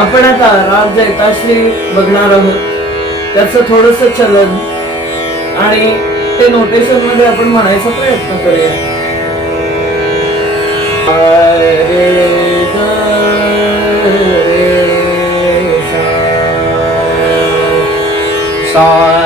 आपण आता राज जैताश्री बघणार आहोत. त्याचं थोडस चलन आणि ते नोटेशनमध्ये आपण म्हणायचा प्रयत्न करूया. सा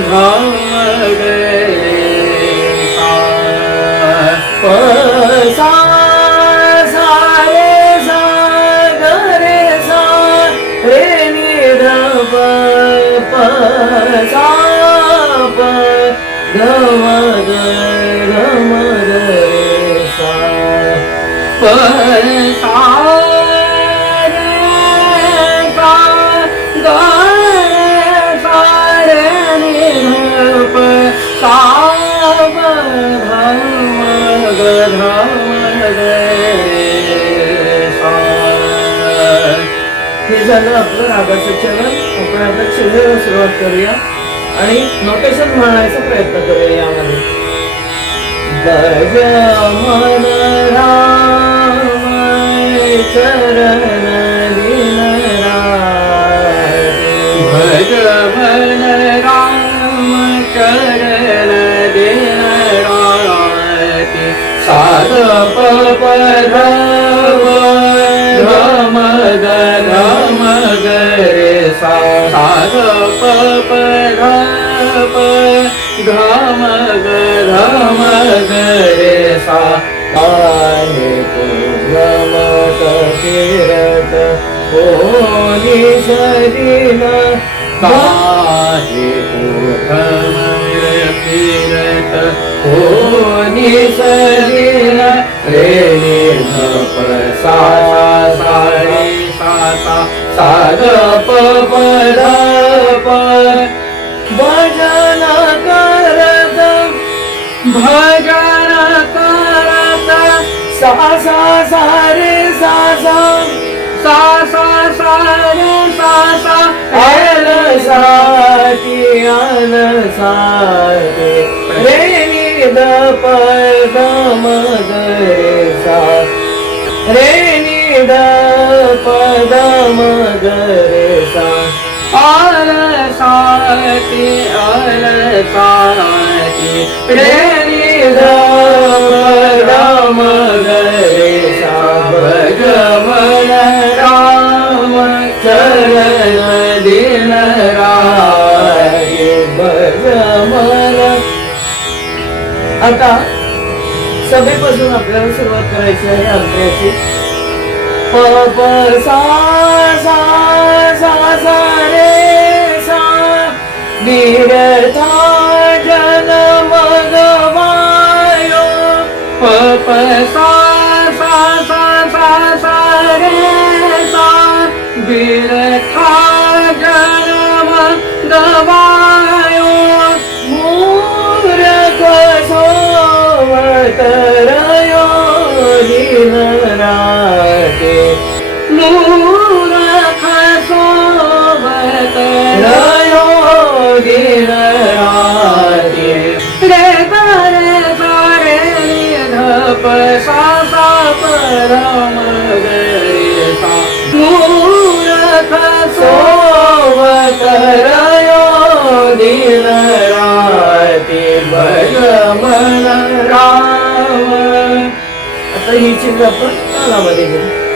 Oh, रागाचं चरण आपण आता चिन्हाला सुरुवात करूया आणि नोटेशन म्हणायचा प्रयत्न करूया यामध्ये. भज मन राम चरण ओली सरीन काहे तुखमय फिरत ओली सरीन प्रेम प्रसा सारी साता साग पद पर भजन करत भजन करत सा सा सा सा सा सा सा सा रे सा सा आल साती आल साते रे ग रे सा रे निद म ग रे सा आल साती सा ती रे निद द आता सभेपासून आपल्याला सुरुवात करायची आहे अंत्याची प प सा सा सा सा रे सा. निरथा दिन राते मूरख सोबत रयो दिन रे बरे सारे पसा सा परम गे सा मूरख सोवतरयो दिन राते भगमन राम शिजू आपण तेलामध्ये घेऊ.